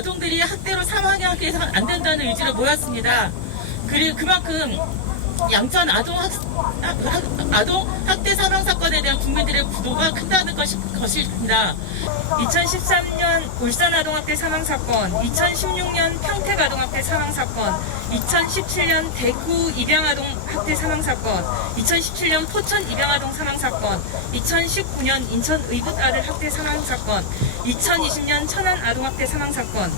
아동들이 학대로 사망하게 해서는 안 된다는 의지로 모였습니다. 그리고 그만큼 양천 아동 학대 사망 사건에 대한 국민들의 부도가 큰다는 것입니다. 2013년 울산 아동학대 사망 사건, 2016년 평택 아동학대 사망 사건, 2017년 대구 입양아동 학대 사망 사건, 2017년 포천 입양아동 사망 사건, 2019년 인천 의붓 아들 학대 사망 사건, 2020년 천안 아동학대 사망 사건.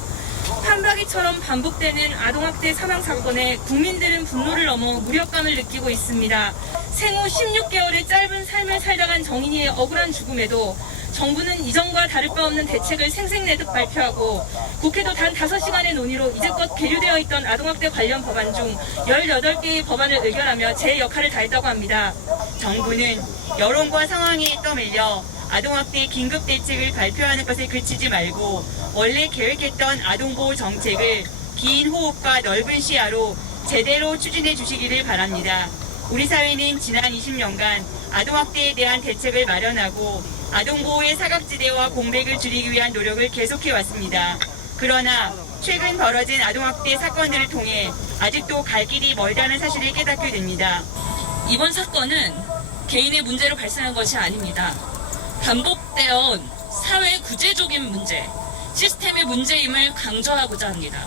판박이처럼 반복되는 아동학대 사망 사건에 국민들은 분노를 넘어 무력감을 느끼고 있습니다. 생후 16개월의 짧은 삶을 살다 간 정인이의 억울한 죽음에도 정부는 이전과 다를 바 없는 대책을 생색내듯 발표하고 국회도 단 5시간의 논의로 이제껏 계류되어 있던 아동학대 관련 법안 중 18개의 법안을 의결하며 제 역할을 다했다고 합니다. 정부는 여론과 상황에 떠밀려 아동학대 긴급대책을 발표하는 것에 그치지 말고 원래 계획했던 아동보호 정책을 긴 호흡과 넓은 시야로 제대로 추진해 주시기를 바랍니다. 우리 사회는 지난 20년간 아동학대에 대한 대책을 마련하고 아동보호의 사각지대와 공백을 줄이기 위한 노력을 계속해왔습니다. 그러나 최근 벌어진 아동학대 사건들을 통해 아직도 갈 길이 멀다는 사실을 깨닫게 됩니다. 이번 사건은 개인의 문제로 발생한 것이 아닙니다. 반복되어 온 사회 구제적인 문제, 시스템의 문제임을 강조하고자 합니다.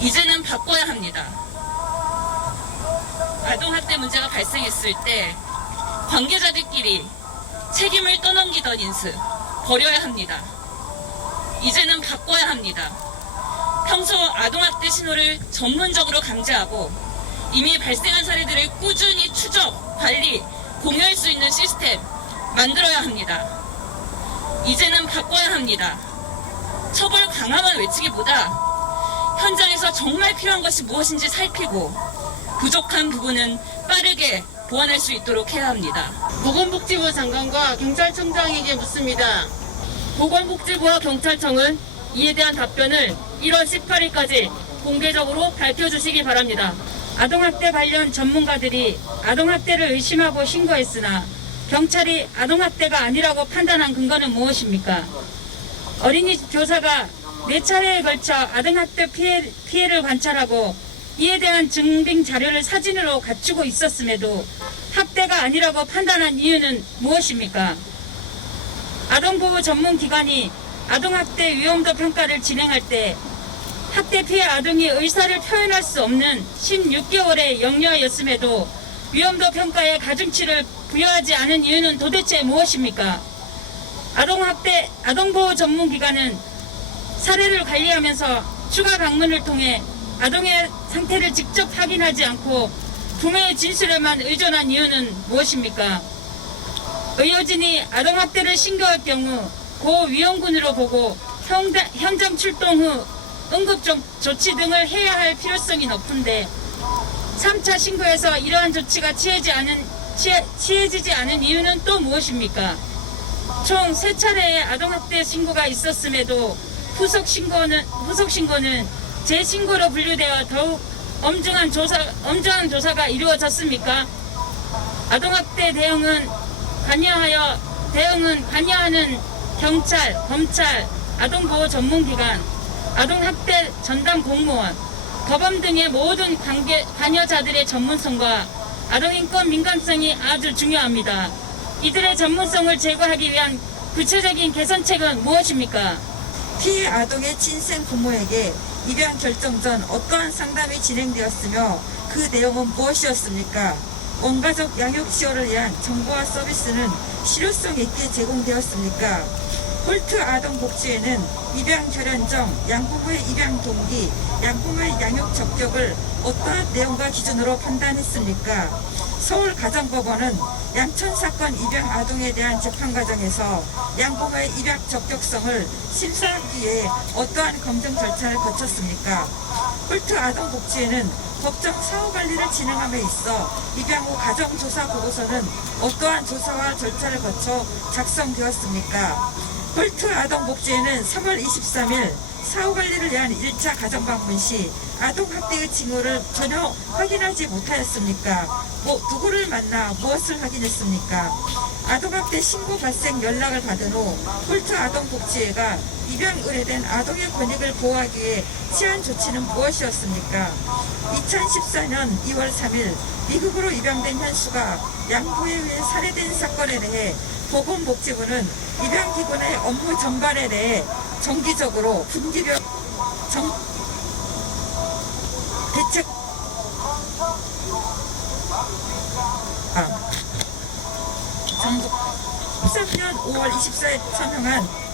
이제는 바꿔야 합니다. 아동학대 문제가 발생했을 때 관계자들끼리 책임을 떠넘기던 인습 버려야 합니다. 이제는 바꿔야 합니다. 평소 아동학대 신호를 전문적으로 감지하고 이미 발생한 사례들을 꾸준히 추적, 관리, 공유할 수 있는 시스템 만들어야 합니다. 이제는 바꿔야 합니다. 처벌 강화만 외치기보다 현장에서 정말 필요한 것이 무엇인지 살피고 부족한 부분은 빠르게 보완할 수 있도록 해야 합니다. 보건복지부 장관과 경찰청장에게 묻습니다. 보건복지부와 경찰청은 이에 대한 답변을 1월 18일까지 공개적으로 밝혀주시기 바랍니다. 아동학대 관련 전문가들이 아동학대를 의심하고 신고했으나 경찰이 아동학대가 아니라고 판단한 근거는 무엇입니까? 어린이집 교사가 4차례에 걸쳐 아동학대 피해를 관찰하고 이에 대한 증빙 자료를 사진으로 갖추고 있었음에도 학대가 아니라고 판단한 이유는 무엇입니까? 아동보호 전문기관이 아동학대 위험도 평가를 진행할 때 학대 피해 아동이 의사를 표현할 수 없는 16개월의 영유아였음에도 위험도 평가에 가중치를 부여하지 않은 이유는 도대체 무엇입니까? 아동보호 전문기관은 사례를 관리하면서 추가 방문을 통해 아동의 상태를 직접 확인하지 않고 부모의 진술에만 의존한 이유는 무엇입니까? 의료진이 아동학대를 신고할 경우 고위험군으로 보고 현장 출동 후 응급조치 등을 해야 할 필요성이 높은데 3차 신고에서 이러한 조치가 취해지지 않은 이유는 또 무엇입니까? 총 3차례의 아동학대 신고가 있었음에도 후속 신고는 재신고로 분류되어 더욱 엄중한 조사가 이루어졌습니까? 아동학대 대응은 관여하는 경찰, 검찰, 아동보호 전문기관, 아동학대 전담 공무원, 법원 등의 모든 관여자들의 전문성과 아동인권 민감성이 아주 중요합니다. 이들의 전문성을 제고하기 위한 구체적인 개선책은 무엇입니까? 피해 아동의 친생 부모에게 입양 결정 전 어떠한 상담이 진행되었으며 그 내용은 무엇이었습니까? 원가족 양육 지원을 위한 정보와 서비스는 실효성 있게 제공되었습니까? 홀트 아동복지회는 입양 결연정, 양부모의 입양 동기, 양부모의 양육 적격을 어떠한 내용과 기준으로 판단했습니까? 서울가정법원은 양천 사건 입양 아동에 대한 재판 과정에서 양부모의 입양 적격성을 심사하기 위해 어떠한 검증 절차를 거쳤습니까? 홀트 아동복지회는 법정 사후관리를 진행함에 있어 입양 후 가정조사 보고서는 어떠한 조사와 절차를 거쳐 작성되었습니까? 홀트 아동복지회는 3월 23일 사후관리를 위한 1차 가정방문 시 아동학대의 징후를 전혀 확인하지 못하였습니까? 누구를 만나 무엇을 확인했습니까? 아동학대 신고 발생 연락을 받은 후 홀트 아동복지회가 입양 의뢰된 아동의 권익을 보호하기 위해 취한 조치는 무엇이었습니까? 2014년 2월 3일 미국으로 입양된 현수가 양부에 의해 살해된 사건에 대해 보건복지부는 입양기관의 업무 전반에 대해 정기적으로 분기별 대책 정부 13년 5월 24일 서명한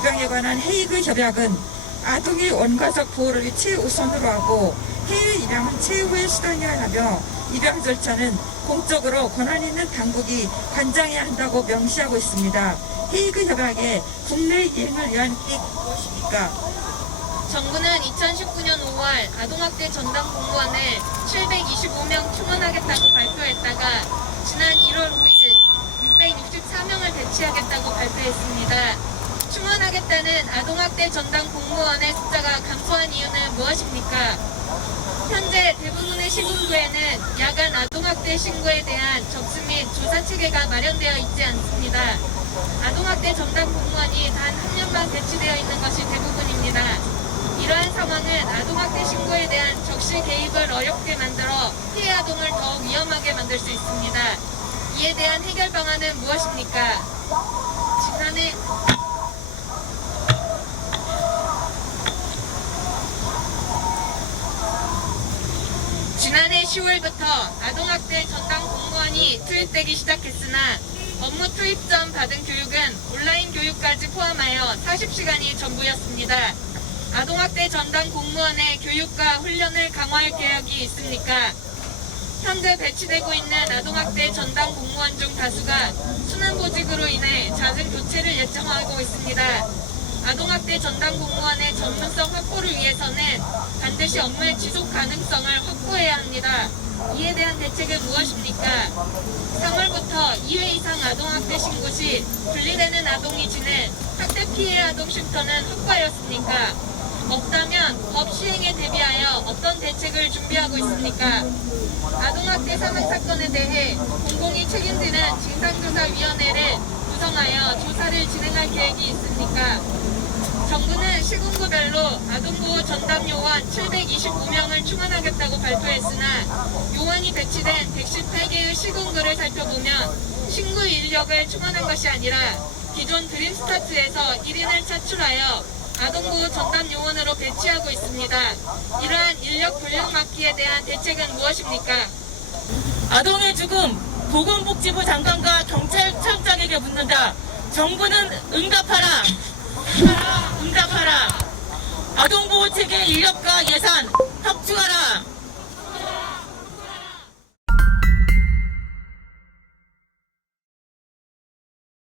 입양에 관한 헤이그 협약은 아동의 원가적 보호를 최우선으로 하고 해외 입양은 최후의 수단이어야 하며 입양 절차는 공적으로 권한 있는 당국이 관장해야 한다고 명시하고 있습니다. 헤이그 협약의 국내 이행을 위한 계획이 무엇입니까? 정부는 2019년 5월 아동학대 전담 공무원을 725명 충원하겠다고 발표했다가 지난 1월 5일 664명을 배치하겠다고 발표했습니다. 충원하겠다는 아동학대 전담 공무원의 숫자가 감소한 이유는 무엇입니까? 현재 대부분의 시군구에는 야간 아동학대 신고에 대한 접수 및 조사 체계가 마련되어 있지 않습니다. 아동학대 전담 공무원이 단 한 명만 배치되어 있는 것이 대부분입니다. 이러한 상황은 아동학대 신고에 대한 적시 개입을 어렵게 만들어 피해 아동을 더 위험하게 만들 수 있습니다. 이에 대한 해결 방안은 무엇입니까? 지난해 10월부터 아동학대 전담 공무원이 투입되기 시작했으나 업무 투입 전 받은 교육은 온라인 교육까지 포함하여 40시간이 전부였습니다. 아동학대 전담 공무원의 교육과 훈련을 강화할 계획이 있습니까? 현재 배치되고 있는 아동학대 전담 공무원 중 다수가 순환보직으로 인해 잦은 교체를 예정하고 있습니다. 아동학대 전담 공무원의 전문성 확보를 위해서는 반드시 업무의 지속 가능성을 확보해야 합니다. 이에 대한 대책은 무엇입니까? 3월부터 2회 이상 아동학대 신고 시 분리되는 아동이 지는 학대 피해 아동 쉼터는 확보하였습니까? 없다면 법 시행에 대비하여 어떤 대책을 준비하고 있습니까? 아동학대 사망 사건에 대해 공공이 책임지는 진상조사위원회를 구성하여 조사를 진행할 계획이 있습니까? 정부는 시군구별로 아동보호 전담 요원 725명을 충원하겠다고 발표했으나 요원이 배치된 118개의 시군구를 살펴보면 신구 인력을 충원한 것이 아니라 기존 드림스타트에서 1인을 차출하여 아동보호 전담 요원으로 배치하고 있습니다. 이러한 인력 분량 막기에 대한 대책은 무엇입니까? 아동의 죽음 보건복지부 장관과 경찰청장에게 묻는다. 정부는 응답하라. 응답하라. 아동보호체계 인력과 예산